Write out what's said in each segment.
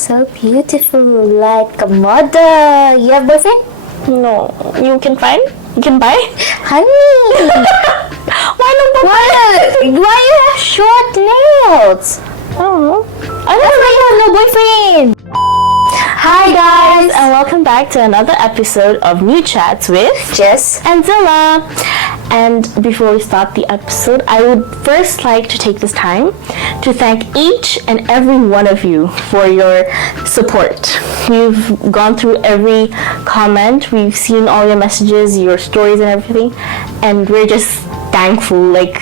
so beautiful, like a mother. You have boyfriend? No, you can buy? Honey! Why not? Why you have short nails? I don't know. That's why you have no boyfriend. Hi guys, and welcome back to another episode of Niu Chats with Jess and Zilla. And before we start the episode, I would first like to take this time to thank each and every one of you for your support. We've gone through every comment, we've seen all your messages, your stories and everything, and we're just thankful. Like,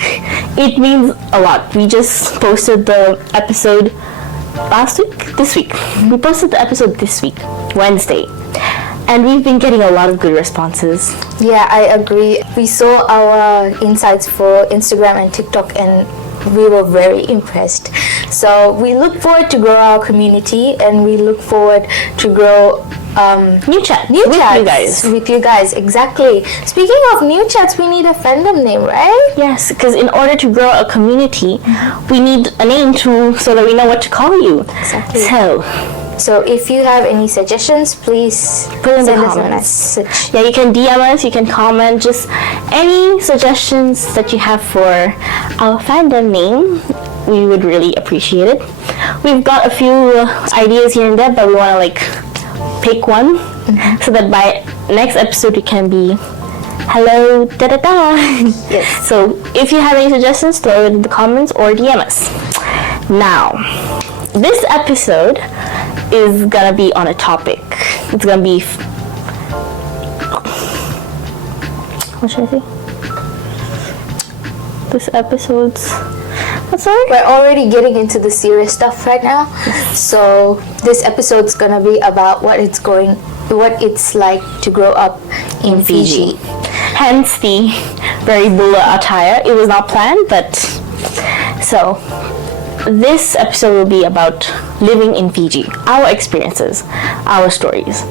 it means a lot. We just posted the episode this week. We posted the episode this week, Wednesday. And we've been getting a lot of good responses. Yeah, I agree. We saw our insights for Instagram and TikTok and we were very impressed. So we look forward to grow our community and we look forward to grow Niu Chats with you guys, exactly. Speaking of Niu Chats, we need a fandom name, right? Yes, because in order to grow a community, we need a name so that we know what to call you. Exactly. So if you have any suggestions, please put in the send us a comments. message. Yeah, you can DM us, you can comment, just any suggestions that you have for our fandom name. We would really appreciate it. We've got a few ideas here and there, but we want to pick one so that by next episode it can be hello da da da. Yes. So if you have any suggestions, throw it in the comments or DM us. Now, this episode is gonna be on a topic. It's gonna be what should I say? This episode's We're already getting into the serious stuff right now. So this episode's gonna be about what it's like to grow up in Fiji. Hence the very bula attire. It was not planned, but so this episode will be about living in Fiji, our experiences, our stories.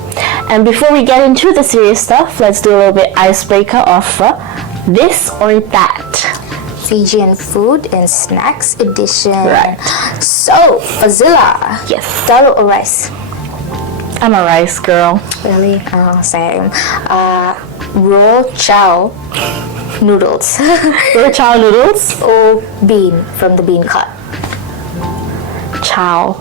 And before we get into the serious stuff, let's do a little bit icebreaker of this or that. Fijian food and snacks edition. Right. So, Azilla. Yes. Dal or rice? I'm a rice girl. Really? Oh, same. Raw chow noodles. Raw chow noodles? Or bean from the bean cart? Chow.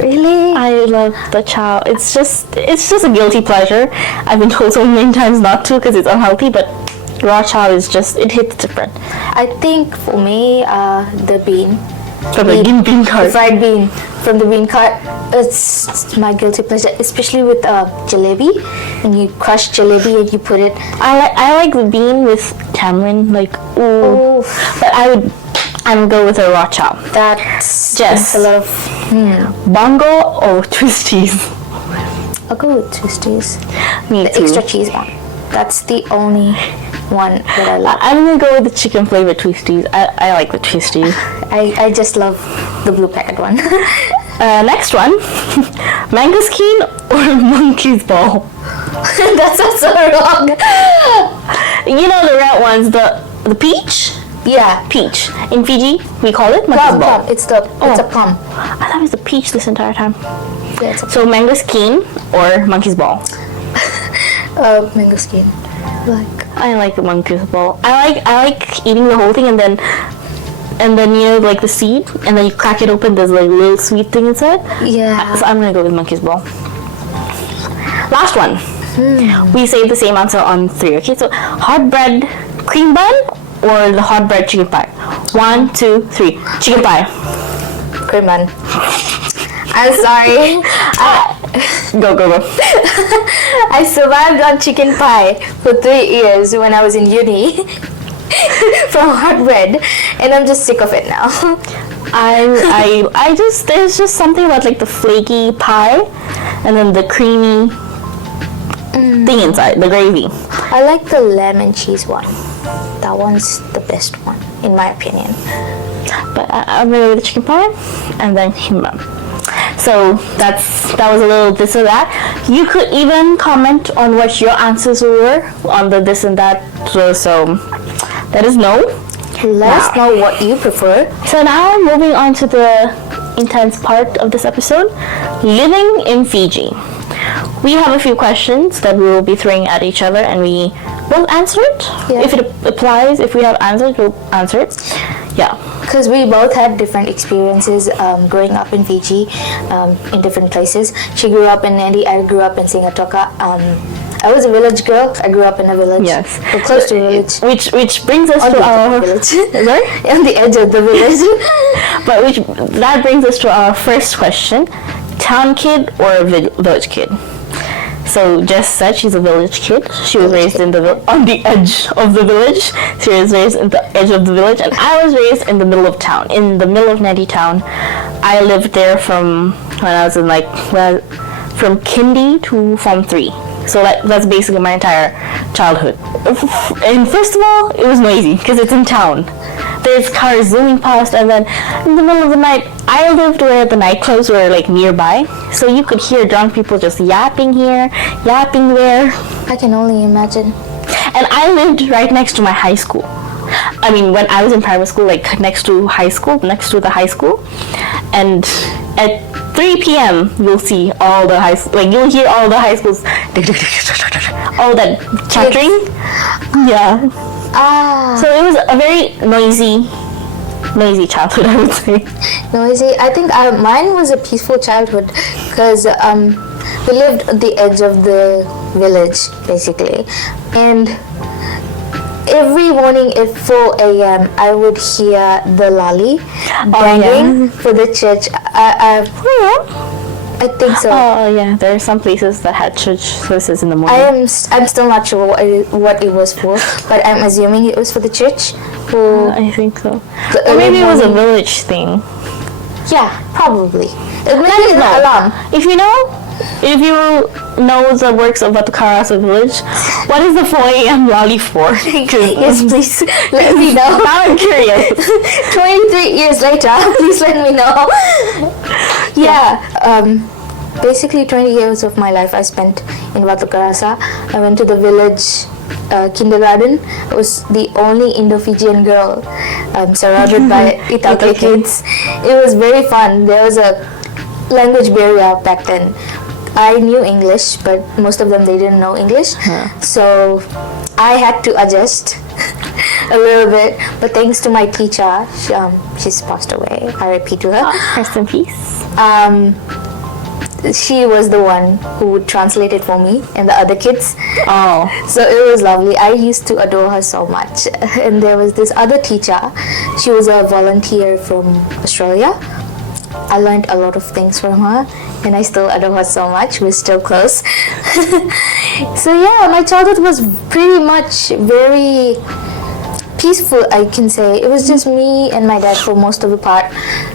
Really? I love the chow. It's just a guilty pleasure. I've been told so many times not to because it's unhealthy, but raw chow is just, it hits different. I think for me, the bean. From the bean cart. The fried bean from the bean cart. It's my guilty pleasure, especially with jalebi. When you crush jalebi and you put it. I like the bean with tamarind, like ooh. But I would go with a raw chow. That's just a lot of bongo or twisties. I'll go with twisties. Me the too. Extra cheese one. That's the only one that I like. I'm gonna go with the chicken flavored twisties. I like the twisties. I just love the blue packet one. Next one, mangosteen or monkey's ball. That's also wrong. You know the red ones, the peach. Yeah, peach. In Fiji, we call it monkey's ball. Plum. It's a plum. I thought it was the peach this entire time. Yeah, so mangosteen or monkey's ball. Mangosteen. I like the monkey's ball. I like eating the whole thing and then you know, like the seed, and then you crack it open. There's like a little sweet thing inside. Yeah. So I'm gonna go with monkey's ball. Last one. We say the same answer on 3. Okay, so hot bread cream bun or the hot bread chicken pie. 1, 2, 3. Chicken pie. Cream bun. I'm sorry. Go. I survived on chicken pie for 3 years when I was in uni from hot bread, and I'm just sick of it now. There's just something about like the flaky pie, and then the creamy thing inside, the gravy. I like the lemon cheese one. That one's the best one, in my opinion. But I'm gonna go with the chicken pie, and then kimbap. So that was a little this or that. You could even comment on what your answers were on the this and that. So let us know. Let us know what you prefer. So now moving on to the intense part of this episode, living in Fiji. We have a few questions that we will be throwing at each other, and we will answer it. Yeah. If it applies, if we have answers, we'll answer it. Yeah. Because we both had different experiences growing up in Fiji, in different places. She grew up in Nadi, I grew up in Singatoka. I was a village girl. I grew up in a village. Yes. Or close to a village. Which brings us On to the edge of our the village. Sorry? On the edge of the village. But that brings us to our first question: town kid or a village kid? So Jess said she's a village kid. She was raised in on the edge of the village. She was raised in the edge of the village, and I was raised in the middle of town, in the middle of Nadi town. I lived there from when I was in from kindy to form 3. So that's basically my entire childhood. And first of all, it was noisy because it's in town. There's cars zooming past, and then in the middle of the night, I lived where the nightclubs were nearby, so you could hear drunk people just yapping here, yapping there. I can only imagine. And I lived right next to my high school. I mean, when I was in primary school, next to the high school, and at 3 p.m. you'll see all the you'll hear all the high schools, all that chattering. Yeah. So it was a very noisy childhood, I would say. Noisy. I think mine was a peaceful childhood because we lived at the edge of the village, basically. And every morning at 4 a.m. I would hear the lali banging for the church. I think so. Oh yeah, there are some places that had church services in the morning. I'm still not sure what it was for, but I'm assuming it was for the church. I think so. Or maybe it was a village thing. Yeah, probably. Maybe it's an alarm. If you know the works of Batukarasa village, what is the 4 a.m. lolly for? Yes, please let me know. Now I'm curious. 23 years later, please let me know. Yeah, basically 20 years of my life I spent in Batukarasa. I went to the village kindergarten. I was the only Indo-Fijian girl surrounded by Itauke kids. It was very fun. There was a language barrier back then. I knew English, but most of them, they didn't know English. So I had to adjust a little bit. But thanks to my teacher, she's passed away. RIP to her. Rest in peace. She was the one who would translate it for me and the other kids. Oh. So it was lovely. I used to adore her so much. And there was this other teacher. She was a volunteer from Australia. I learned a lot of things from her, and I still adore her so much. We're still close. So yeah, my childhood was pretty much very peaceful, I can say. It was just me and my dad for most of the part.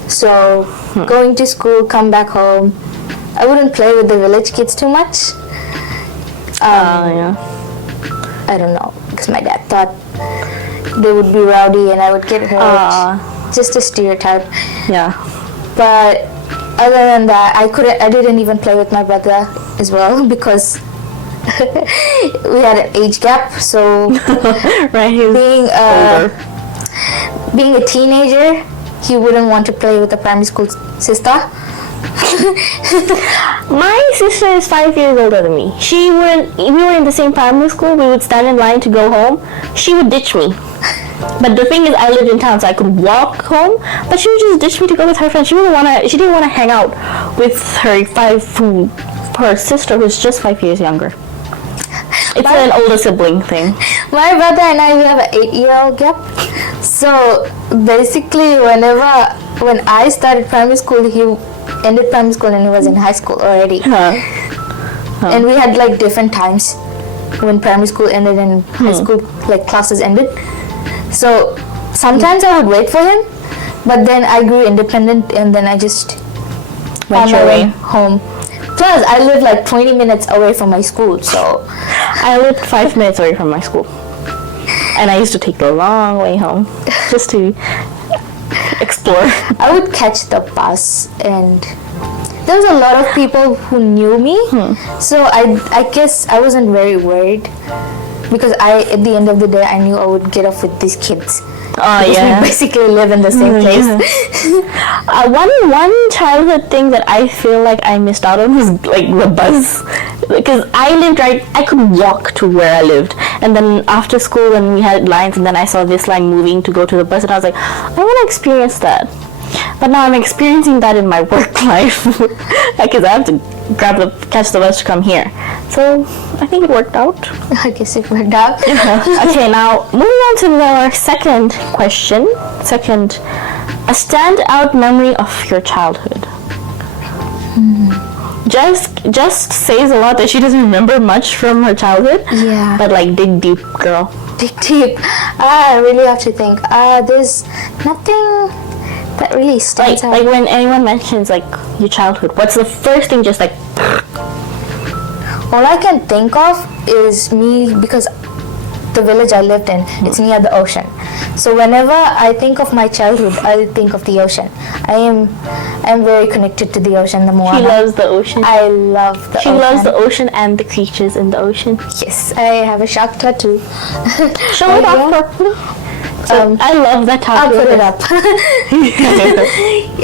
So going to school, come back home. I wouldn't play with the village kids too much. Yeah. I don't know, because my dad thought they would be rowdy and I would get hurt. Just a stereotype. Yeah. But other than that, I didn't even play with my brother as well because we had an age gap. So right, he was being a teenager, he wouldn't want to play with a primary school sister. My sister is 5 years older than me. We were in the same primary school. We would stand in line to go home. She would ditch me. But the thing is, I lived in town, so I could walk home. But she would just ditch me to go with her friends. She didn't want to hang out with her sister, who's just 5 years younger. It's an older sibling thing. My brother and I, we have an 8-year-old gap. So basically, when I started primary school, he ended primary school and he was in high school already. And we had different times when primary school ended and high school classes ended. So sometimes I would wait for him, but then I grew independent and then I just went my way home. Plus, I lived 20 minutes away from my school, so I lived 5 minutes away from my school, and I used to take the long way home just to explore. I would catch the bus, and there was a lot of people who knew me, so I guess I wasn't very worried because at the end of the day, I knew I would get off with these kids. Oh, because yeah. we basically live in the same place. One childhood thing that I feel like I missed out on was like the bus, because I could walk to where I lived, and then after school when we had lines, and then I saw this line moving to go to the bus, and I was like, I want to experience that. But now I'm experiencing that in my work life, because I have to catch the bus to come here. So I think it worked out. I guess it worked out. Okay, now moving on to our second question. A standout memory of your childhood. Just says a lot that she doesn't remember much from her childhood. Yeah. But like dig deep, girl. Dig deep. I really have to think. There's nothing that really stands out. Like when anyone mentions like your childhood, what's the first thing just like? All I can think of is me, because the village I lived in, it's near the ocean. So whenever I think of my childhood, I think of the ocean. I am very connected to the ocean. The Moana. She loves the ocean. I love the ocean. She loves the ocean and the creatures in the ocean. Yes, I have a shark tattoo. Show it off properly. I love that tattoo. I'll put it up.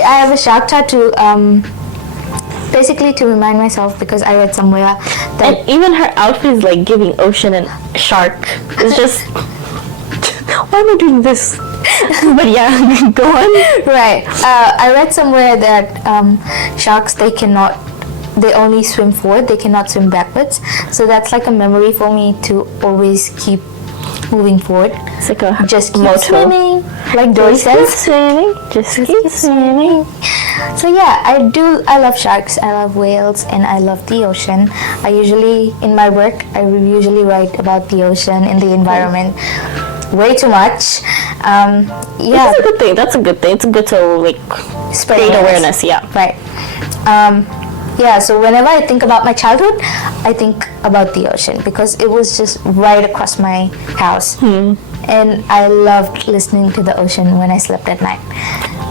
I have a shark tattoo. Basically to remind myself, because I read somewhere that... And even her outfit is like giving ocean and shark. It's just... Why am I doing this? But yeah, go on. Right. I read somewhere that sharks, they only swim forward, they cannot swim backwards. So that's like a memory for me to always keep moving forward. It's like a just keep motto. Swimming, like Dory says. Swimming. Just keep swimming. So yeah, I love sharks, I love whales, and I love the ocean. In my work, I usually write about the ocean and the environment way too much. Yeah. That's a good thing. That's a good thing. It's good to like create awareness. Yeah. Right. Yeah, so whenever I think about my childhood, I think about the ocean, because it was just right across my house. And I loved listening to the ocean when I slept at night.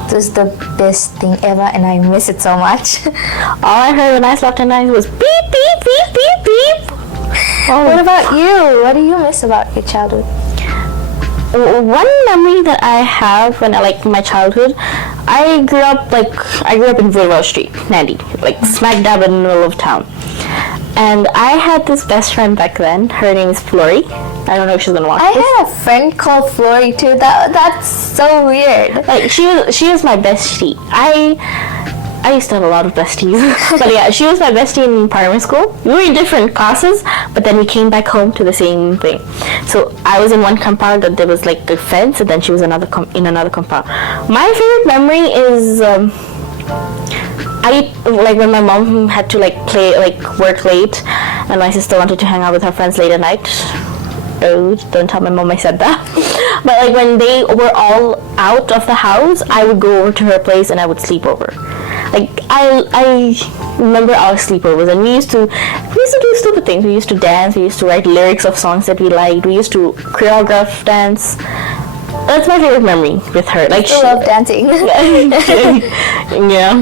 It was the best thing ever, and I miss it so much. All I heard when I slept at night was beep, beep, beep, beep, beep. Oh. What about you? What do you miss about your childhood? One memory that I have when my childhood, I grew up in Vilwell Street, Nadi, like smack dab in the middle of town. And I had this best friend back then. Her name is Flory. I don't know if she's gonna watch this. I had a friend called Flory too. That's so weird. Like she was my bestie. I used to have a lot of besties. But yeah, she was my bestie in primary school. We were in different classes, but then we came back home to the same thing. So I was in one compound that there was like the fence, and then she was in another compound. My favorite memory is when my mom had to work late, and my sister wanted to hang out with her friends late at night. Oh, don't tell my mom I said that. But when they were all out of the house, I would go over to her place and I would sleep over. I remember our sleepovers, and we used to do stupid things. We used to dance. We used to write lyrics of songs that we liked. We used to choreograph dance. That's my favorite memory with her. I love dancing. Yeah,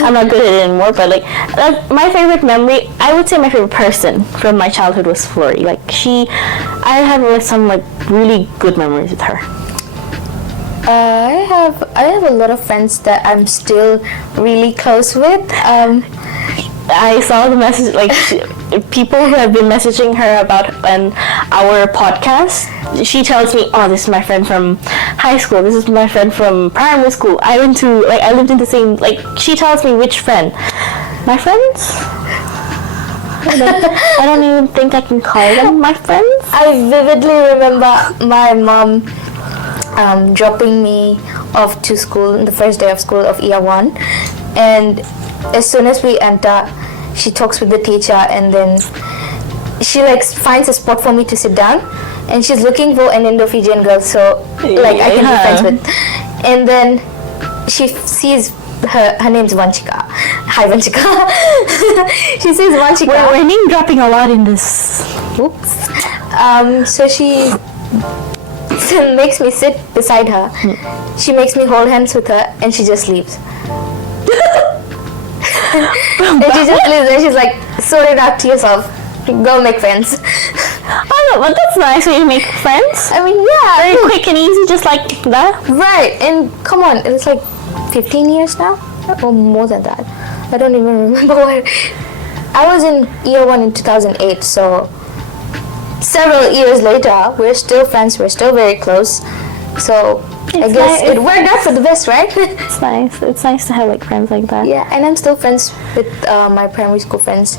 I'm not good at it anymore. But my favorite memory, I would say my favorite person from my childhood was Flory. I have some really good memories with her. I have a lot of friends that I'm still really close with. I saw the message, people who have been messaging her about our podcast. She tells me, oh, this is my friend from high school. This is my friend from primary school. I lived in the same, she tells me which friend. My friends? I don't even think I can call them my friends. I vividly remember my mom dropping me off to school on the first day of school of year 1, and as soon as we enter, she talks with the teacher, and then she finds a spot for me to sit down, and she's looking for an Indo-Fijian girl, so I can be friends with. And then she sees her name's Vanchika. Hi Vanchika. She says Vanchika. We're name dropping a lot in this. Oops. So she makes me sit beside her. She makes me hold hands with her, and she just leaves. And she just leaves, and she's like, sort it out to yourself. Go make friends. Oh, no, but that's nice when you make friends. I mean, yeah. Very quick and easy, just like that. Right, and come on, it's like 15 years now? Or more than that. I don't even remember what. I was in year 1 in 2008, so several years later, we're still friends, we're still very close. So I guess it worked out for the best, right? It's nice. It's nice to have like friends like that. Yeah, and I'm still friends with my primary school friends.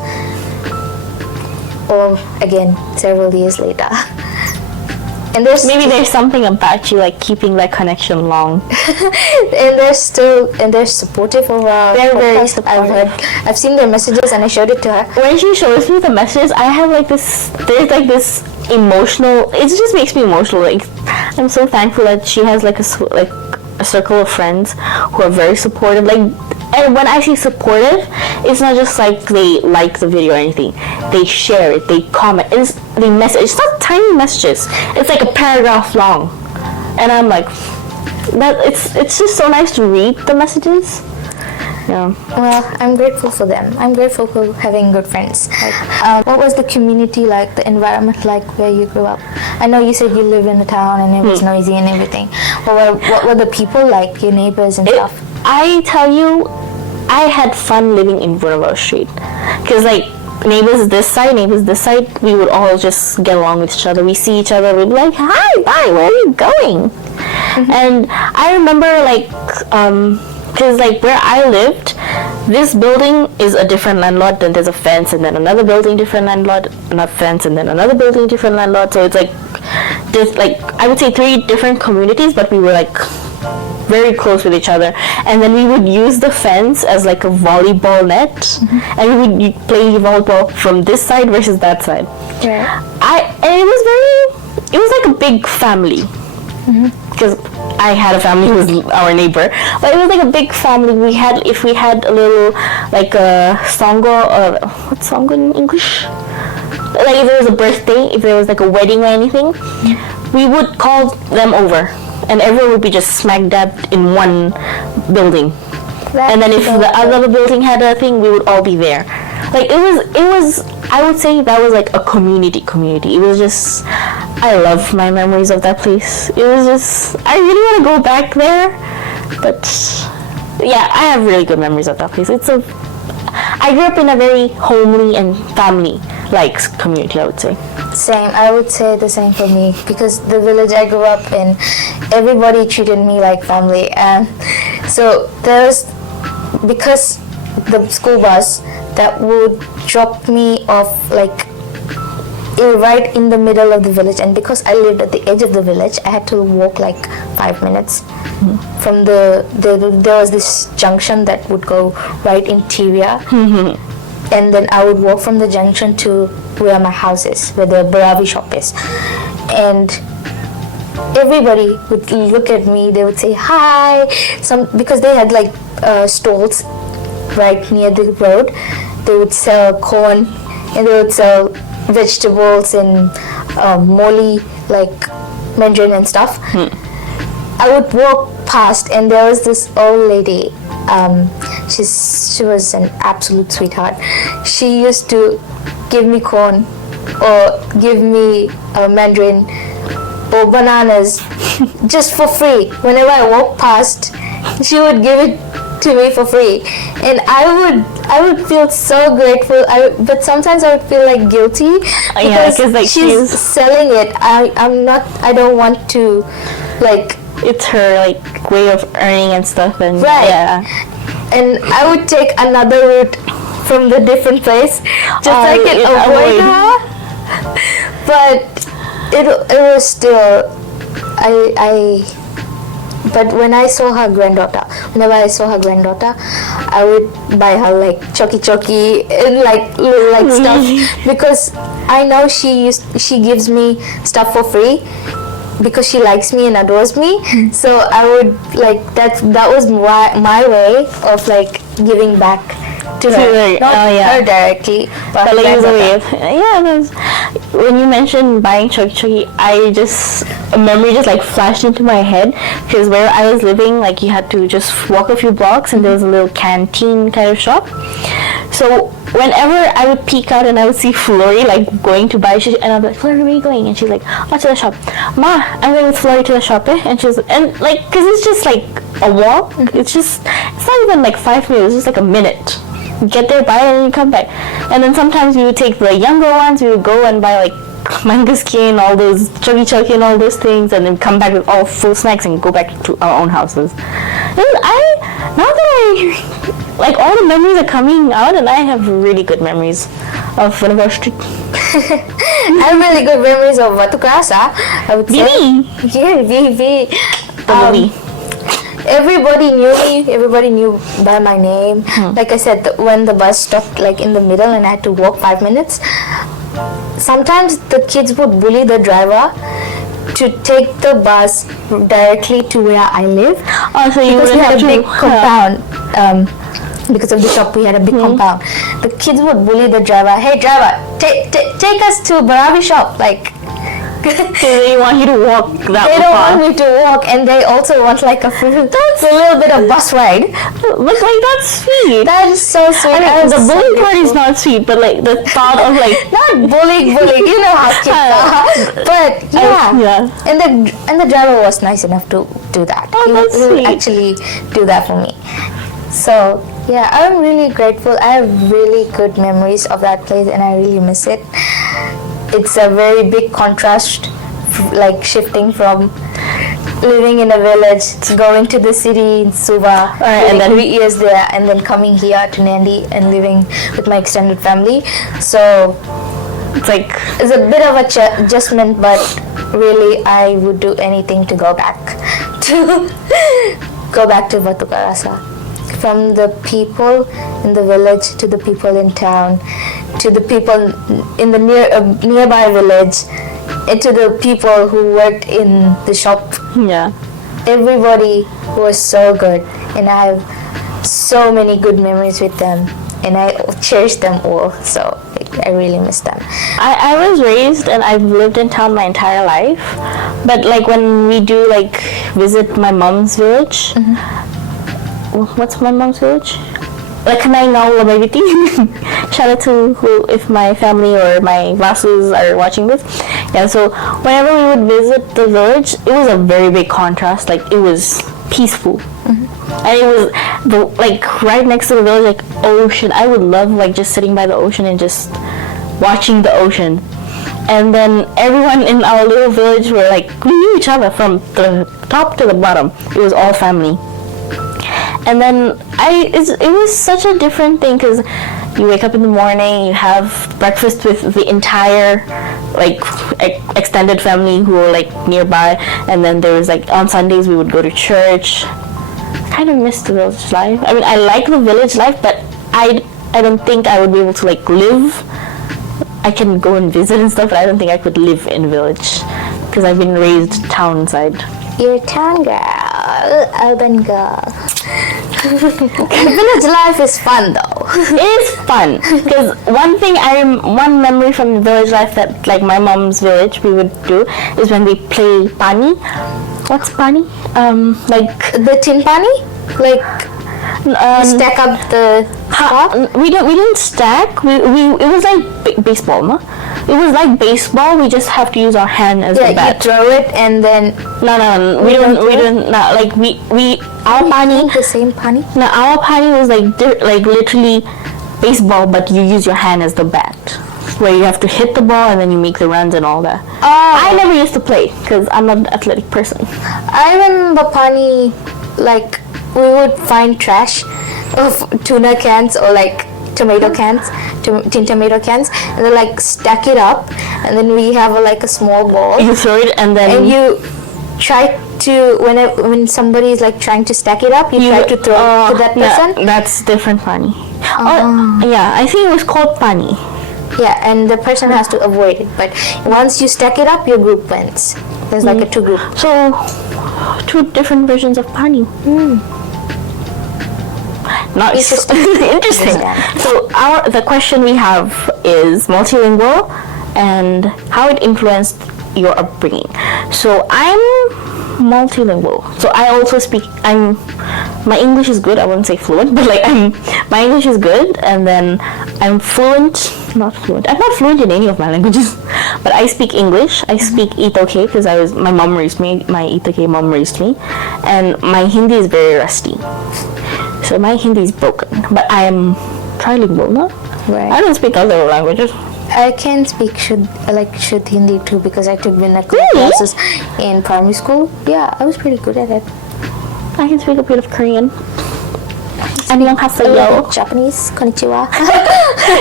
Or again, several years later. And Maybe there's something about you like keeping that connection long. and they're supportive of our They're very podcast. supportive. I've seen their messages and I showed it to her. When she shows me the messages, I have like this. There's like this emotional. It just makes me emotional. Like I'm so thankful that she has like a circle of friends who are very supportive. Like, and when I say supportive, it's not just like they like the video or anything. They share it. They comment. They message. It's not tiny messages. It's like a paragraph long, and I'm like, that. It's just so nice to read the messages. Yeah. Well, I'm grateful for them. I'm grateful for having good friends. What was the community like, the environment like where you grew up? I know you said you live in a town and it was noisy and everything. But what were the people like, your neighbors and stuff? I tell you, I had fun living in Burnavale Street. Because like, neighbors this side, we would all just get along with each other. We see each other, we'd be like, hi, bye, where are you going? And I remember like, because like where I lived, this building is a different landlord, then there's a fence, and then another building different landlord, another fence, and then another building different landlord. So it's like there's like I would say 3 different communities, but we were like very close with each other. And then we would use the fence as like a volleyball net, and we would play volleyball from this side versus that side. Yeah. And it was like a big family. Because I had a family who was our neighbor, but it was like a big family. If we had a little like a songo, what's songo in English? Like if there was a birthday, if there was like a wedding or anything, we would call them over, and everyone would be just smack dab in one building. And then if the other building had a thing, we would all be there. Like it was. I would say that was like a community. It was just, I love my memories of that place. It was just, I really want to go back there, but yeah, I have really good memories of that place. I grew up in a very homely and family-like community, I would say. Same, I would say the same for me, because the village I grew up in, everybody treated me like family. And so because the school bus that would drop me off like right in the middle of the village, and because I lived at the edge of the village, I had to walk like 5 minutes from there was this junction that would go right interior, and then I would walk from the junction to where my house is, where the Baravi shop is, and everybody would look at me. They would say hi, because they had like stalls right near the road. They would sell corn, and they would sell vegetables and moli, like mandarin and stuff. I would walk past, and there was this old lady. She was an absolute sweetheart. She used to give me corn or give me mandarin or bananas just for free. Whenever I walk past, she would give it to me for free, and I would feel so grateful. But sometimes I would feel like guilty because like she's selling it. I don't want to, like, it's her like way of earning and stuff, and right. Yeah. And I would take another route from the different place just so I can avoid her. But it was still but when I saw her granddaughter, I would buy her like choki and like stuff, because I know she gives me stuff for free because she likes me and adores me. So I would like that was my way of like giving back to her, not her directly, but like granddaughter. yeah, when you mentioned buying chogi, a memory just like flashed into my head, because where I was living, like you had to just walk a few blocks and there was a little canteen kind of shop. So whenever I would peek out and I would see Flory like going to buy, and I'd be like, Flory, where are you going? And she's like, oh, to the shop. Ma, I'm going with Flory to the shop, eh? And like, cause it's just like a walk. It's not even like 5 minutes. It's just like a minute. You get there, buy it, and then you come back. And then sometimes we would take the younger ones. We would go and buy like mango skin, all those chogi and all those things, and then come back with all full snacks and go back to our own houses. Like all the memories are coming out, and I have really good memories of Vanagor Street. I have really good memories of Batu Kerasa, I would say. Yeah, VV. Everybody knew me. Everybody knew by my name. Like I said, when the bus stopped like in the middle and I had to walk 5 minutes, sometimes the kids would bully the driver to take the bus directly to where I live. Oh, so you because we had a big compound. Because of the shop, we had a big compound. The kids would bully the driver. Hey, driver, take us to Barabi shop. Like, they want you to walk that far. They don't want me to walk, and they also want like a little bit of bus ride. But like, that's sweet. That is so sweet. I mean, the bullying part is not sweet, but like the thought of like not bullying. You know how kids are. But yeah. And the driver was nice enough to do that. Oh, that's he would sweet. actually do that for me. So yeah, I'm really grateful. I have really good memories of that place, and I really miss it. It's a very big contrast, like shifting from living in a village to going to the city in Suva, and then 3 years there, and then coming here to Nadi and living with my extended family. So it's a bit of a adjustment, but really I would do anything to go back to Batu Kerasa. From the people in the village to the people in town, to the people in the nearby village, and to the people who worked in the shop. Yeah. Everybody was so good, and I have so many good memories with them, and I cherish them all. So I really miss them. I was raised and I've lived in town my entire life, but like when we do like visit my mom's village. What's my mom's village? Like Kanaingaula Mabiti. Shout out to if my family or my Vasus are watching this. Yeah, so whenever we would visit the village, it was a very big contrast. Like it was peaceful. And it was like right next to the village, like ocean. I would love like just sitting by the ocean and just watching the ocean. And then everyone in our little village were like, we knew each other from the top to the bottom. It was all family. And then it was such a different thing, because you wake up in the morning, you have breakfast with the entire like extended family who were like nearby, and then there was like on Sundays we would go to church. I kind of miss the village life. I mean, I like the village life, but I don't think I would be able to like live. I can go and visit and stuff, but I don't think I could live in a village because I've been raised town side. You're a town girl, urban girl. Village life is fun though. It is fun, because one memory from the village life that like my mom's village we would do is when we play pani. What's pani? Like the tin pani, like stack up the we didn't stack. We it was like baseball, no? It was like baseball. We just have to use our hand as the bat. You throw it and then no. We don't. No, like we our pani. The same pani. No, our pani was like literally baseball, but you use your hand as the bat, where you have to hit the ball and then you make the runs and all that. I never used to play because I'm not an athletic person. I remember pani, like we would find trash of tuna cans or like tomato cans, tin tomato cans, and then like stack it up, and then we have like a small ball. You throw it and then you try to when somebody is like trying to stack it up, you try to throw to that person. No, that's different pani. Yeah, I think it was called pani. Yeah, and the person has to avoid it. But once you stack it up, your group wins. There's like a two group. So, two different versions of pani. Nice. Interesting. So the question we have is multilingual and how it influenced your upbringing. So I'm multilingual. So I also speak. My English is good. I wouldn't say fluent, but like my English is good, and then I'm fluent. Not fluent. I'm not fluent in any of my languages, but I speak English. I speak Itoke because my mom raised me. My Itoke mom raised me, and my Hindi is very rusty. So my Hindi is broken, but I am trilingual, no? Right. I don't speak other languages. I can speak Shuddh Hindi too because I took vernacular Really? classes in primary school. Yeah, I was pretty good at it. I can speak a bit of Korean. A little Annyeonghaseyo. bit Japanese, konnichiwa.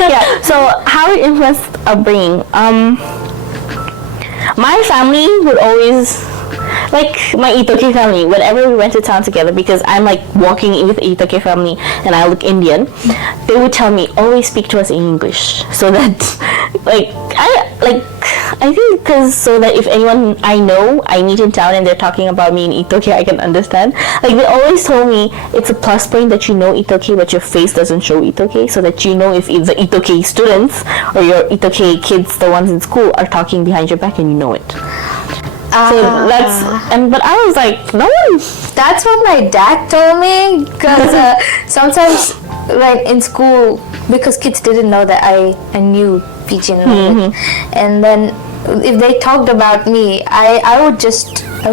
Yeah. So how it influenced upbringing? My family would always, like my Itoke family, whenever we went to town together, because I'm like walking in with Itoke family and I look Indian, they would tell me always speak to us in English, so that I think because so that if anyone I know I meet in town and they're talking about me in Itoke, I can understand. Like they always told me it's a plus point that you know Itoke but your face doesn't show Itoke, so that you know if it's the Itoke students or your Itoke kids, the ones in school, are talking behind your back and you know it. So but I was like, no one. That's what my dad told me because sometimes like in school, because kids didn't know that I knew Fijian language, and then if they talked about me, I would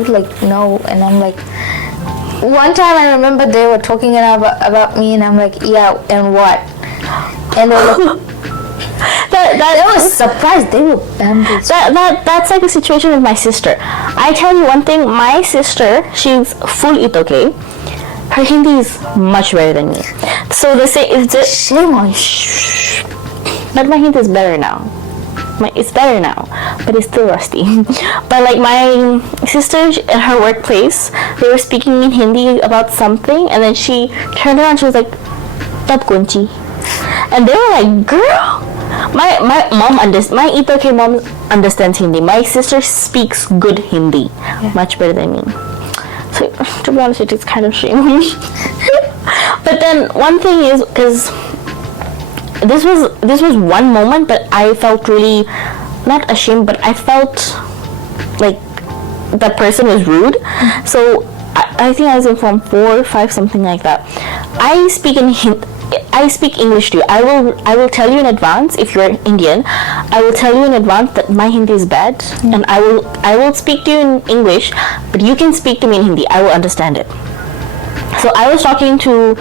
like no, and I'm like, one time I remember they were talking about me and I'm like, yeah, and what? And they were like, I was surprised. They were bamboozled. That's like a situation with my sister. I tell you one thing, my sister, she's full Itoke. Her Hindi is much better than me. So they say Shame on you. But my Hindi is better now. It's better now, but it's still rusty. But like my sister at her workplace, they were speaking in Hindi about something, and then she turned around. She was like, "Tab kunchi," and they were like, "Girl." My Itoke mom understands Hindi. My sister speaks good Hindi, much better than me. So to be honest, it is kind of shame on me. But then one thing is, because this was one moment, but I felt really not ashamed, but I felt like that person was rude. So I think I was in form 4 or 5, something like that. I speak English to you. I will tell you in advance if you're Indian. I will tell you in advance that my Hindi is bad, and I will speak to you in English, but you can speak to me in Hindi. I will understand it. So I was talking to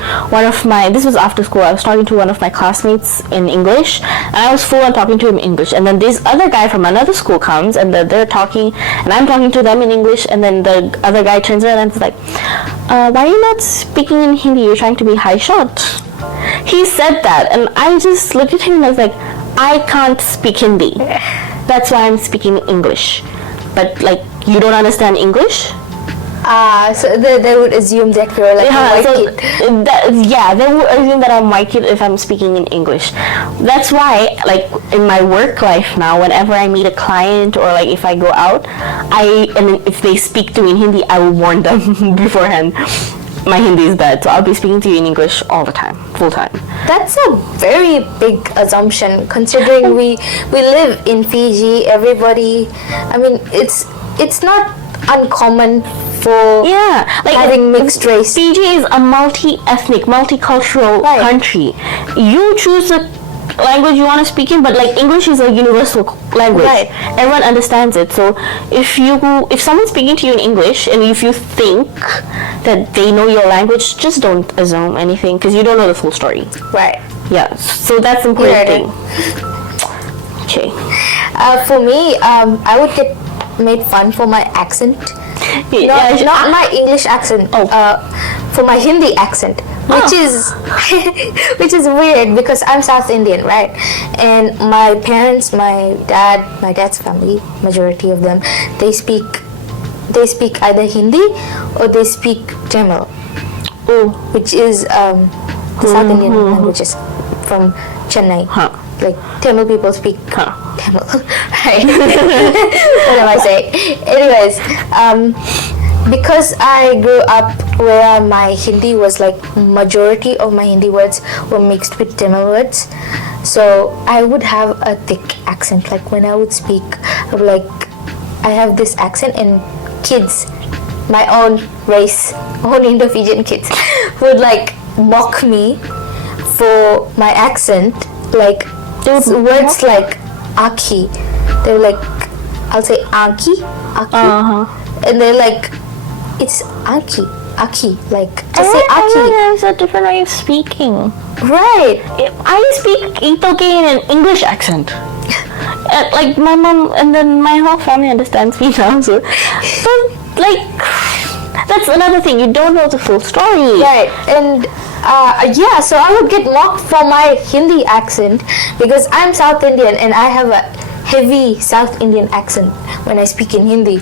this was after school, I was talking to one of my classmates in English, and I was full on talking to him in English, and then this other guy from another school comes, and they're talking, and I'm talking to them in English, and then the other guy turns around and is like, why are you not speaking in Hindi? You're trying to be high shot. He said that, and I just looked at him and I was like, I can't speak Hindi. That's why I'm speaking English. But like, you don't understand English? So they would assume that you're like a white kid. They would assume that I'm white kid if I'm speaking in English. That's why, like in my work life now, whenever I meet a client or like if I go out, and if they speak to me in Hindi, I will warn them beforehand. My Hindi is bad, so I'll be speaking to you in English all the time, full time. That's a very big assumption, considering we live in Fiji. Everybody, I mean, it's not uncommon for having mixed race. Fiji is a multi-ethnic, multicultural country. You choose the language you want to speak in, but like English is a universal language. Right. Everyone understands it. So if someone's speaking to you in English and if you think that they know your language, just don't assume anything because you don't know the full story. Right. Yeah. So that's the important thing. Okay. For me, I would get made fun for my accent. Not my English accent. For my Hindi accent, which is weird because I'm South Indian, right? And my parents, my dad's family, majority of them, they speak either Hindi or they speak Tamil, which is the South Indian languages from Chennai. Like Tamil people speak Tamil, right? What am I saying? Anyways, because I grew up where my Hindi was like majority of my Hindi words were mixed with Tamil words, So I would have a thick accent. Like when I would speak, I would I have this accent, and kids, my own race, own Indo-Fijian kids, would mock me for my accent. Words like aki. They were I'll say aki, and they're it's aki. Aki, just say aki. There's a different way of speaking. Right. I speak Itoke in an English accent. My mom and then my whole family understands me now. So, but that's another thing. You don't know the full story. Right. And so I would get mocked for my Hindi accent because I'm South Indian and I have a heavy South Indian accent when I speak in Hindi.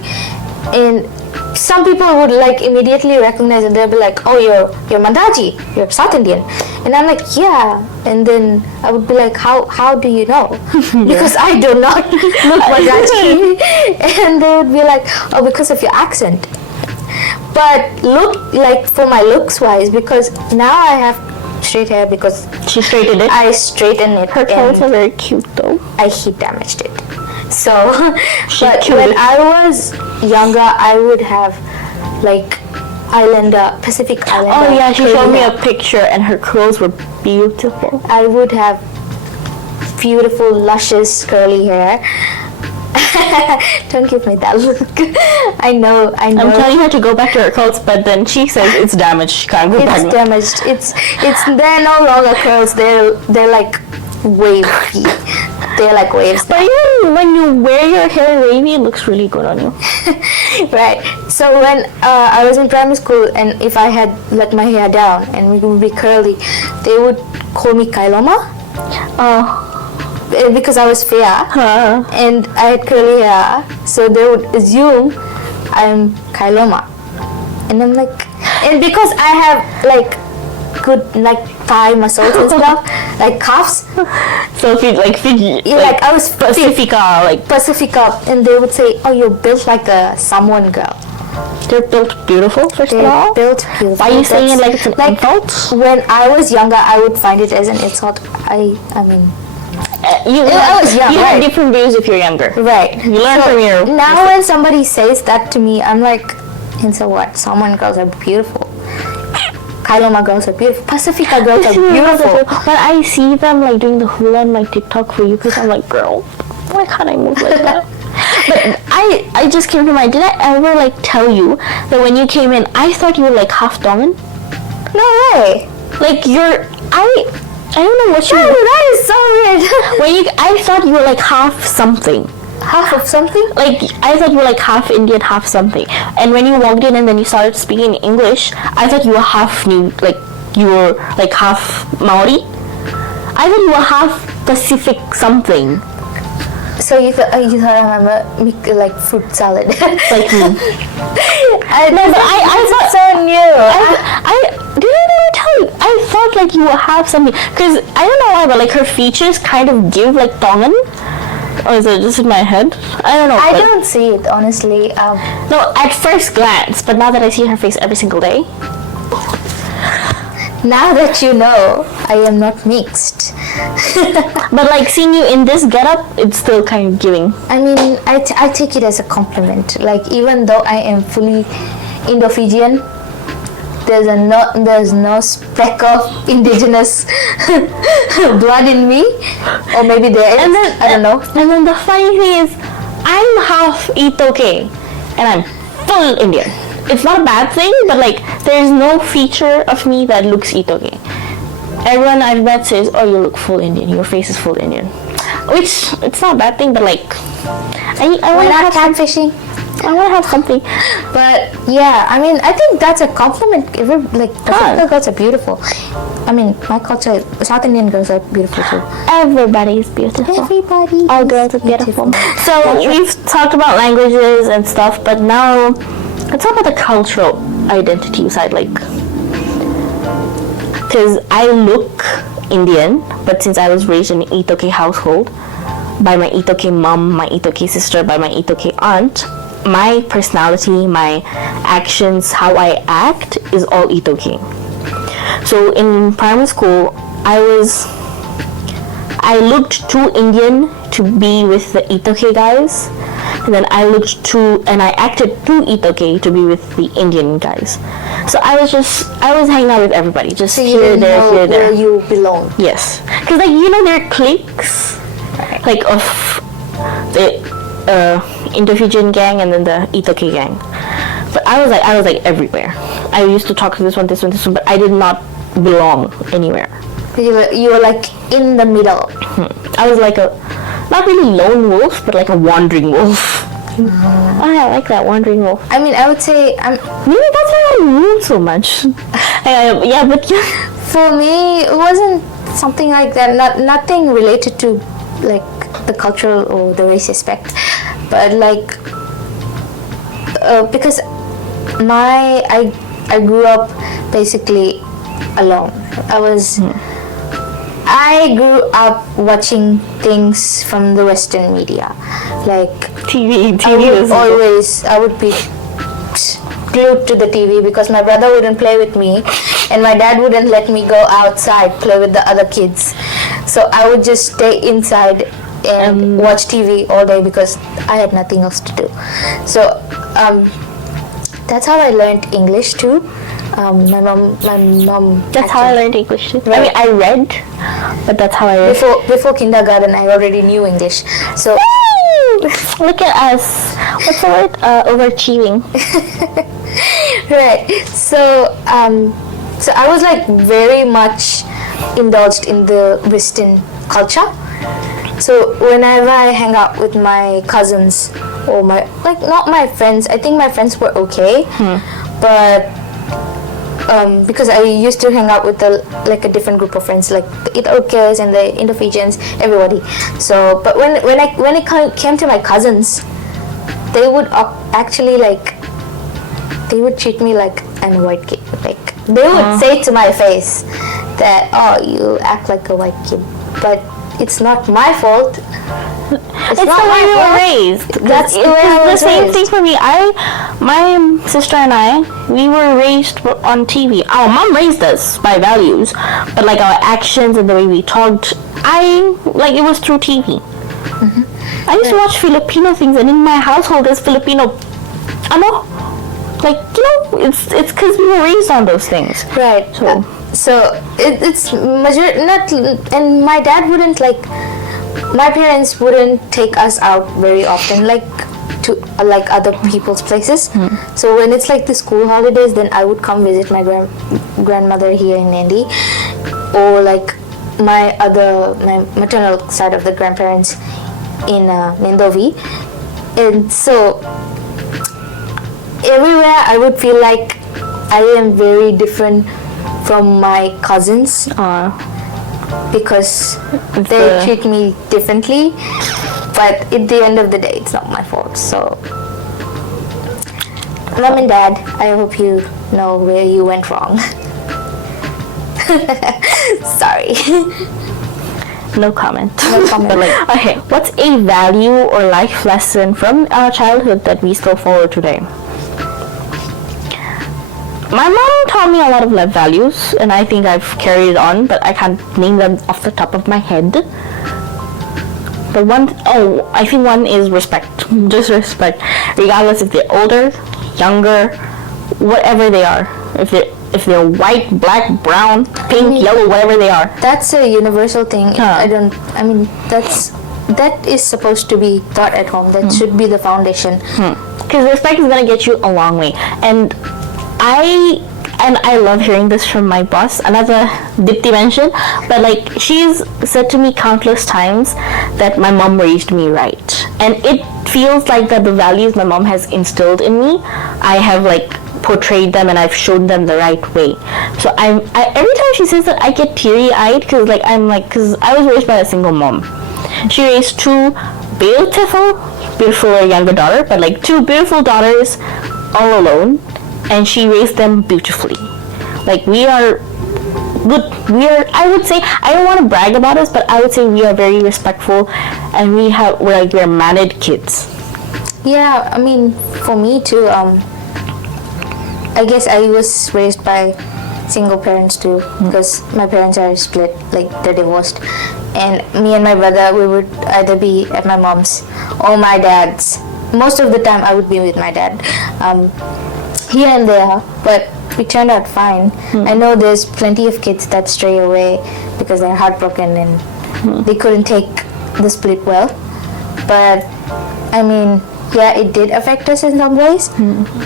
And some people would immediately recognize it. They'll be like, "Oh, you're Mandaji, you're South Indian," and I'm like, "Yeah." And then I would be like, "How do you know?" Because I do not look Mandaji. And they would be like, "Oh, because of your accent." But for my looks wise, because now I have straight hair because she straightened it. I straightened it. Her clothes are very cute though. I heat damaged it. So, but when I was younger, I would have Pacific Islander. Oh yeah, she showed me a picture and her curls were beautiful. I would have beautiful, luscious, curly hair. Don't give me that look. I know. I'm telling her to go back to her curls, but then she says it's damaged. She can't go back. It's damaged. They're no longer curls. They're wavy. They're like waves. But even when you wear your hair wavy, it looks really good on you. Right. So when I was in primary school, and if I had let my hair down and it would be curly, they would call me Kailoma. Oh. Because I was fair and I had curly hair, so they would assume I'm Kailoma. And I'm and because I have good thigh muscles and stuff, calves. So Fiji, I was Pacifica, Pacifica, and they would say, "Oh, you're built like a Samoan girl." They're built beautiful, first of all. They're built beautiful. Why are you saying it it's an insult? When I was younger, I would find it as an insult. I mean... I was young, you have different views if you're younger. Right. You learn from your... Now when somebody says that to me, I'm and so what? Samoan girls are beautiful. Kailoma girls are beautiful. Pacifica girls are beautiful. But I see them doing the hula on my TikTok for you because I'm girl, why can't I move like that? But I just came to mind, did I ever tell you that when you came in, I thought you were half Tongan? No way. I don't know what you... No, that is so weird. I thought you were half something. Half of something? I thought you were half Indian, half something. And when you walked in and then you started speaking English, I thought you were half new, you were half Maori. I thought you were half Pacific something. So you thought I'm a fruit salad? Like me. I thought so new. Did I never tell you? I thought you will have something, because I don't know why, but her features kind of give Tongan. Or is it just in my head? I don't know. I don't see it, honestly. No, at first glance, but now that I see her face every single day. Now that you know, I am not mixed. But seeing you in this getup, it's still kind of giving. I mean, I take it as a compliment. Even though I am fully Indo-Fijian, there's no speck of indigenous blood in me, or maybe there is. I don't know. And then the funny thing is, I'm half Itoke, and I'm full Indian. It's not a bad thing, but there's no feature of me that looks Itoke. Everyone I've met says, "Oh, you look full Indian. Your face is full Indian," which it's not a bad thing, but I want to have catfishing. I want to have something. But yeah, I mean, I think that's a compliment. Pacific girls are beautiful. I mean, my culture, South Indian girls are beautiful too. Everybody is beautiful. Everybody. All girls are beautiful. So we've talked about languages and stuff, but now let's talk about the cultural identity side, because I look Indian, but since I was raised in an Itoke household by my Itoke mom, my Itoke sister, by my Itoke aunt, my personality, my actions, how I act is all Itoke. So in primary school, I I looked too Indian to be with the Itoke guys, and then I acted too Itoke to be with the Indian guys. So I was hanging out with everybody, just So you here, didn't there, know here, there. where you belong. Yes, because like there are cliques, like of the Indo-Fijian gang and then the Itoke gang. But I was like everywhere. I used to talk to this one, but I did not belong anywhere. You were like in the middle. I was like not really lone wolf, but like a wandering wolf. Oh, I like that, wandering wolf. I mean, I would say maybe that's why I moved so much. For me, it wasn't something like that. Nothing related to like the cultural or the race aspect, but like because I grew up basically alone. I grew up watching things from the Western media, like TV I would be glued to the TV because my brother wouldn't play with me and my dad wouldn't let me go outside play with the other kids. So I would just stay inside and watch TV all day because I had nothing else to do. So that's how I learned English too. My mom. That's how I learned English too. Right. I mean, I read, but that's how I read. Before kindergarten, I already knew English. So look at us. What's the word? Overachieving. Right. So so I was like very much indulged in the Western culture. So whenever I hang out with my cousins or not my friends, I think my friends were okay, but because I used to hang out with a different group of friends, like the Itokes and the Indo-Fijians, everybody. So, but when it came to my cousins, they would actually they would treat me like I'm a white kid. Like they would say to my face that, "Oh, you act like a white kid," but it's not my fault. It's not the way we were raised. That's the way I was the same raised. thing for me. My sister and I, we were raised on TV. Our mom raised us by values, but like our actions and the way we talked, it was through TV. I used to watch Filipino things, and in my household there's Filipino. It's because we were raised on those things. Right. So it's not, and my dad wouldn't my parents wouldn't take us out very often, to other people's places. So when it's the school holidays, then I would come visit my grandmother here in Nadi, or my maternal side of the grandparents in Mendovi, and so everywhere I would feel like I am very different from my cousins. Because they treat me differently, but at the end of the day, it's not my fault. So, Mom and Dad, I hope you know where you went wrong. Sorry. No comment. No comment. But okay, what's a value or life lesson from our childhood that we still follow today? My mom taught me a lot of life values, and I think I've carried it on, but I can't name them off the top of my head. But I think one is respect. Just respect, regardless if they're older, younger, whatever they are. If they're white, black, brown, pink, yellow, whatever they are. That's a universal thing. That is supposed to be taught at home. That should be the foundation. Because respect is gonna get you a long way, and I love hearing this from my boss, another Dipti mention, but she's said to me countless times that my mom raised me right, and it feels like that the values my mom has instilled in me, I have portrayed them and I've shown them the right way. So I every time she says that, I get teary-eyed because I was raised by a single mom. She raised two beautiful younger daughter, but two beautiful daughters all alone. And she raised them beautifully. We are good. I would say, I don't want to brag about us, but I would say we are very respectful, and we're mannered kids. Yeah, I mean, for me too. I guess I was raised by single parents too, because my parents are split, like they're divorced, and me and my brother, we would either be at my mom's or my dad's. Most of the time I would be with my dad, here and there, but we turned out fine. I know there's plenty of kids that stray away because they're heartbroken and they couldn't take the split well, but I mean, yeah, it did affect us in some ways,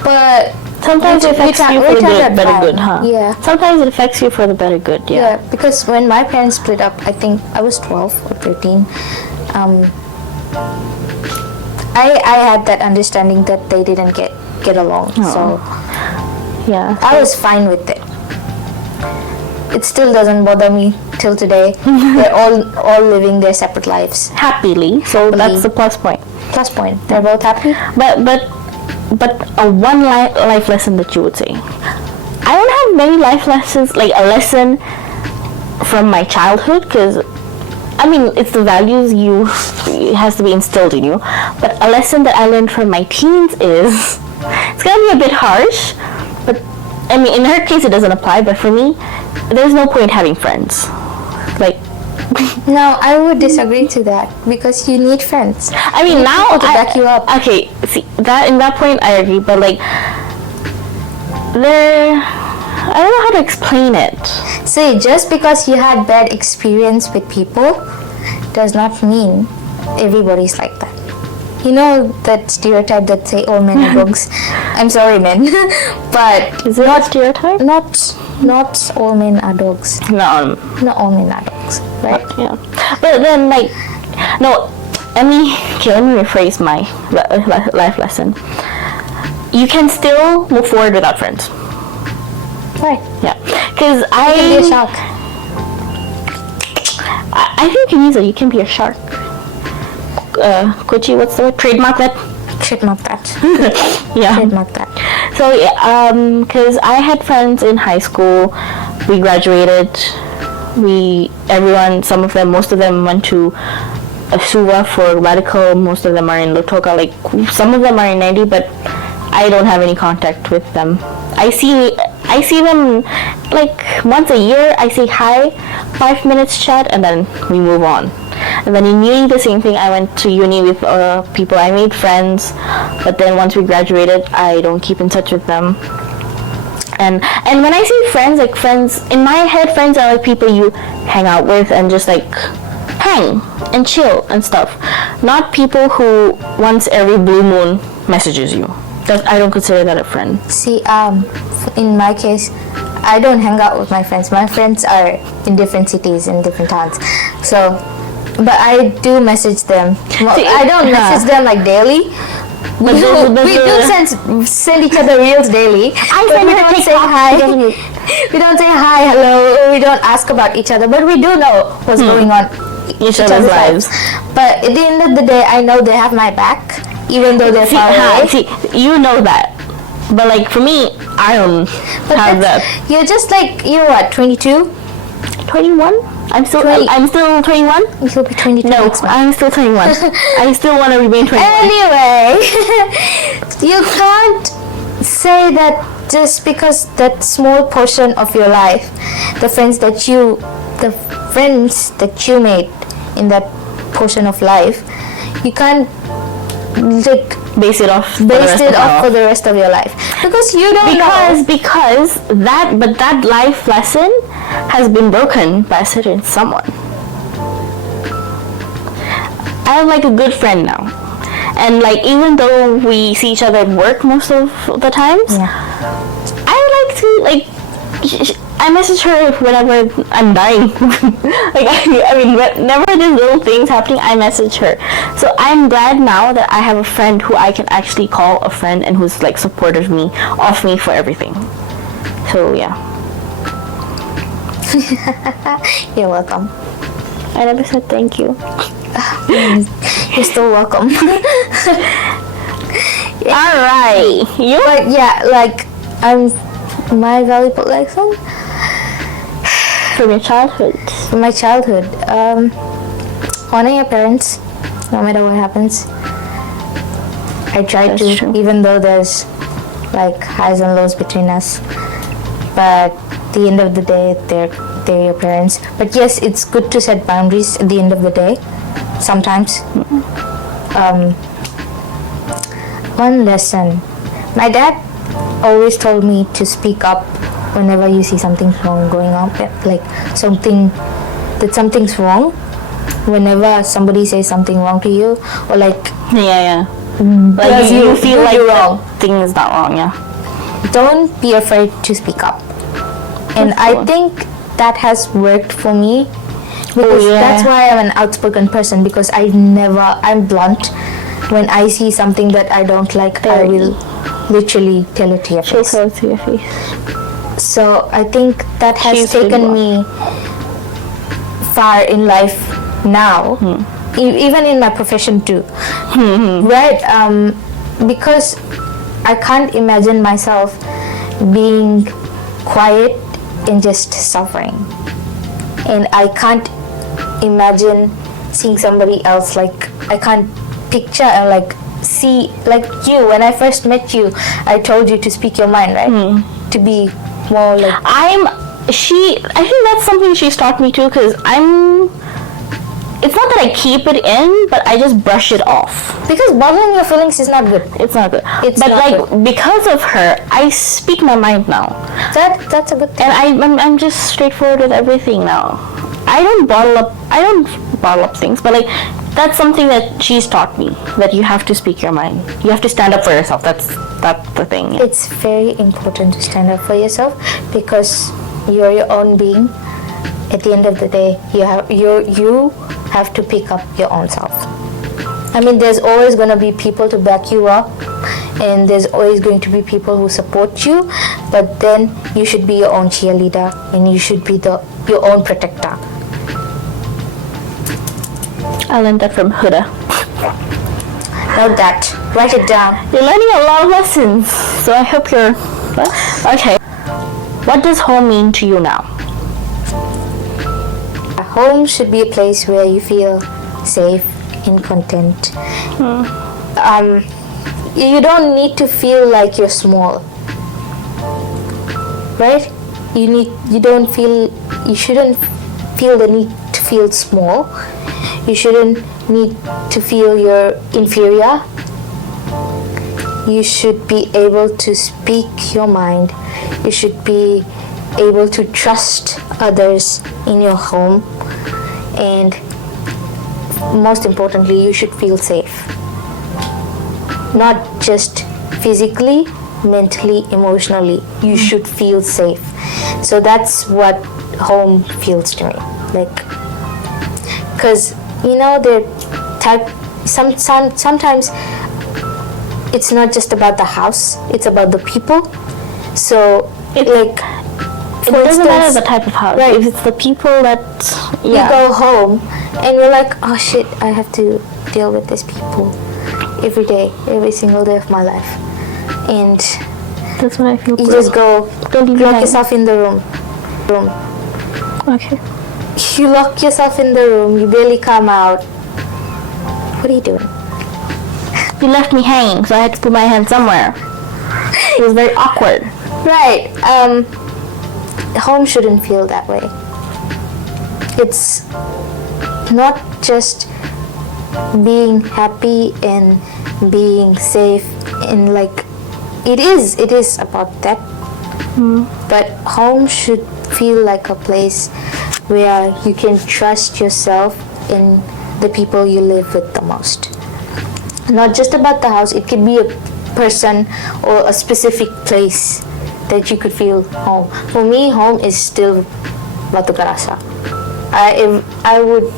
but Sometimes it affects you for the better good, huh? Yeah. Sometimes it affects you for the better good, yeah. Yeah, because when my parents split up, I think I was 12 or 13. I had that understanding that they didn't get along, so Yeah. I was fine with it. It still doesn't bother me till today. They're all living their separate lives. Happily, so that's the plus point. Plus point. They're both happy. But a one life lesson that you would say. I don't have many life lessons, like a lesson from my childhood, because I mean it's the values it has to be instilled in you. But a lesson that I learned from my teens is it's gonna be a bit harsh, but I mean in her case it doesn't apply. But for me, there's no point having friends. Like. No, I would disagree to that because you need friends. I mean, now to back you up. Okay, see that in that point I agree, but like I don't know how to explain it. See, just because you had bad experience with people does not mean everybody's like that. You know that stereotype that say all men are dogs? I'm sorry, men, but Is it not a stereotype? Not all men are dogs. No. Not all men are dogs, right? Yeah. But then let me rephrase my life lesson. You can still move forward without friends. Right. Yeah. Because You can be a shark. I think you can be a shark. Kochi, what's the word? Trademark that? Trademark that. Yeah. Trademark that. So yeah, because I had friends in high school, we graduated. Most of them went to Suva for radical. Most of them are in Lautoka. Like some of them are in Nadi, but I don't have any contact with them. I see them like once a year. I say hi, 5 minutes chat, and then we move on. And then in uni, the same thing. I went to uni with people. I made friends, but then once we graduated, I don't keep in touch with them. And when I say friends, like friends, in my head, friends are like people you hang out with and just like hang and chill and stuff. Not people who once every blue moon messages you. I don't consider that a friend. See, in my case, I don't hang out with my friends. My friends are in different cities, in different towns. So, but I do message them. Well, See, I don't message them like daily. We do send each other reels daily. We don't say hi. We don't say hi, hello. We don't ask about each other, but we do know what's going on Each other's lives. But at the end of the day, I know they have my back, even though they're far away. See, you know that, but like for me, I don't have that. You're just like, you're what, 22? 21? I'm still 21. You'll be 22 No, next month. I'm still 21. I still want to remain 21. Anyway, you can't say that just because that small portion of your life, the friends that you made in that portion of life, you can't like base it off for the rest of your life, because you don't know. Because that life lesson has been broken by a certain someone. I have like a good friend now, and like even though we see each other at work most of the times, I like to I message her whenever I'm dying. Whenever there's little things happening, I message her. So I'm glad now that I have a friend who I can actually call a friend and who's like supportive of me for everything. So yeah. You're welcome. I never said thank you. You're still welcome. Alright. But yeah, like my valuable lesson from your childhood. From my childhood. Honor your parents, no matter what happens. I try to, even though there's like highs and lows between us. But the end of the day, they're your parents. But yes, it's good to set boundaries at the end of the day. Sometimes. One lesson. My dad always told me to speak up whenever you see something wrong going on, like something's wrong. Whenever somebody says something wrong to you, or like like you feel like wrong, thing is not wrong. Don't be afraid to speak up. And I think that has worked for me, because that's why I'm an outspoken person, because I'm blunt. When I see something that I don't like, I will literally tell it to your face. She'll tell it to your face. So I think that has taken me far in life now, even in my profession too. Right? Because I can't imagine myself being quiet and just suffering. And I can't imagine seeing somebody else, like I can't picture and like see, like you, when I first met you, I told you to speak your mind, right? To be more like I think that's something she's taught me too, because it's not that I keep it in, but I just brush it off. Because bottling your feelings is not good. It's not good. Because of her, I speak my mind now. That's a good thing. And I'm just straightforward with everything now. I don't bottle up things, but like that's something that she's taught me, that you have to speak your mind. You have to stand up for yourself. That's the thing. It's very important to stand up for yourself, because you're your own being. At the end of the day, you have to pick up your own self. I mean, there's always going to be people to back you up, and there's always going to be people who support you, but then you should be your own cheerleader, and you should be your own protector. I learned that from Huda. Note that. Write it down. You're learning a lot of lessons, so I hope you're... Okay. What does home mean to you now? Home should be a place where you feel safe and content. You don't need to feel like you're small, right? You shouldn't feel the need to feel small. You shouldn't need to feel you're inferior. You should be able to speak your mind. You should be able to trust others in your home. And most importantly, you should feel safe. Not just physically, mentally, emotionally. You should feel safe. So that's what home feels to me. Like, because sometimes it's not just about the house, it's about the people. So it doesn't matter the type of house, right? If it's the people that you go home and you're like, oh shit, I have to deal with these people every day, every single day of my life, and that's when I feel you just go lock yourself in the room. Okay. You lock yourself in the room, you barely come out. What are you doing? You left me hanging, so I had to put my hand somewhere. It was very awkward. Right. Home shouldn't feel that way. It's not just being happy and being safe, and like it is about that. But home should feel like a place where you can trust yourself and the people you live with the most. Not just about the house, it could be a person or a specific place that you could feel home. For me, home is still Batu Karasa. I would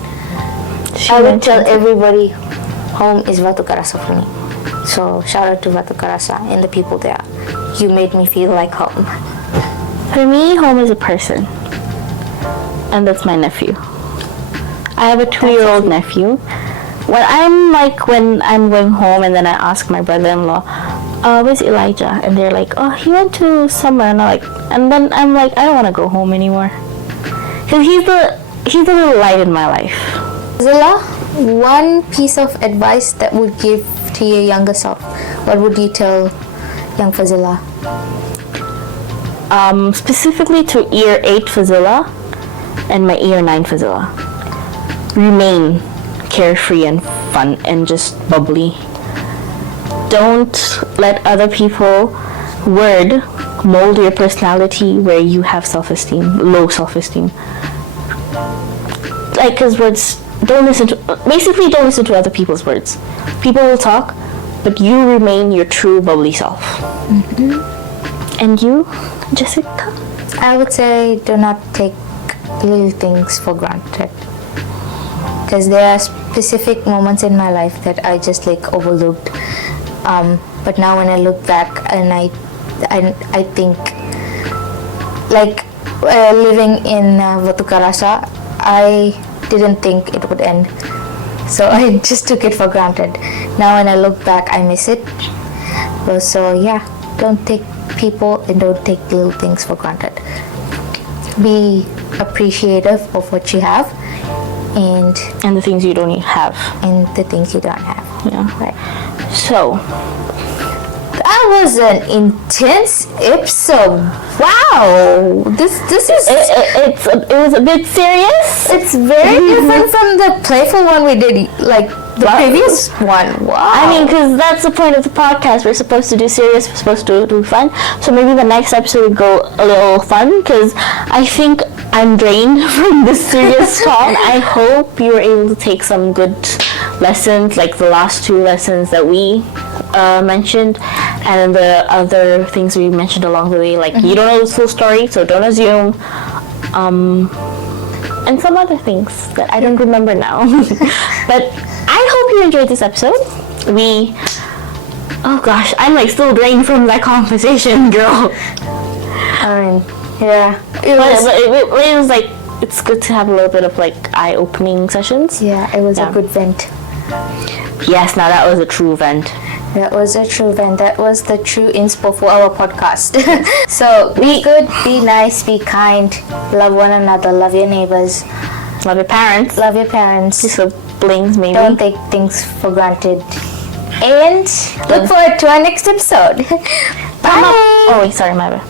tell everybody home is Batu Karasa for me. So shout out to Batu Karasa and the people there. You made me feel like home. For me, home is a person. And that's my nephew. I have a 2-year-old nephew. When I'm going home and then I ask my brother-in-law, where's Elijah? And they're like, oh, he went to somewhere. And then I'm like, I don't want to go home anymore. Because he's the little light in my life. Zilla, one piece of advice that would give to your younger self, what would you tell young Fazila? specifically to year 8 Fazila and my year 9 Fazila. Remain carefree and fun and just bubbly. Don't let other people word mold your personality where you have low self-esteem. Like, cause words, don't listen to other people's words. People will talk, but you remain your true bubbly self. And you, Jessica? I would say do not take little things for granted. Because there are specific moments in my life that I just like overlooked. But now when I look back and I think, like living in Vatukarasa, I didn't think it would end. So I just took it for granted. Now when I look back, I miss it. So yeah, don't take people and don't take little things for granted. Be appreciative of what you have and the things you don't have. And the things you don't have. Yeah. Right. So that was an intense episode. Wow. This is it was a bit serious. it's very different from the playful one we did like the previous one. Wow. I mean, because that's the point of the podcast. We're supposed to do serious, we're supposed to do fun. So maybe the next episode would go a little fun, because I think I'm drained from this serious talk. I hope you were able to take some good lessons, like the last 2 lessons that we mentioned, and the other things we mentioned along the way, like you don't know the full story, so don't assume, and some other things that I don't remember now. But I hope you enjoyed this episode. Oh gosh, I'm like still drained from that conversation, girl. I mean, yeah. It was like, it's good to have a little bit of like eye-opening sessions. Yeah, it was a good vent. Yes, now that was a true vent. That was a true vent. That was the true inspo for our podcast. So be good, be nice, be kind, love one another, love your neighbors, love your parents, your siblings, maybe. Don't take things for granted. And look forward to our next episode. Bye. Oh wait, sorry, my bad.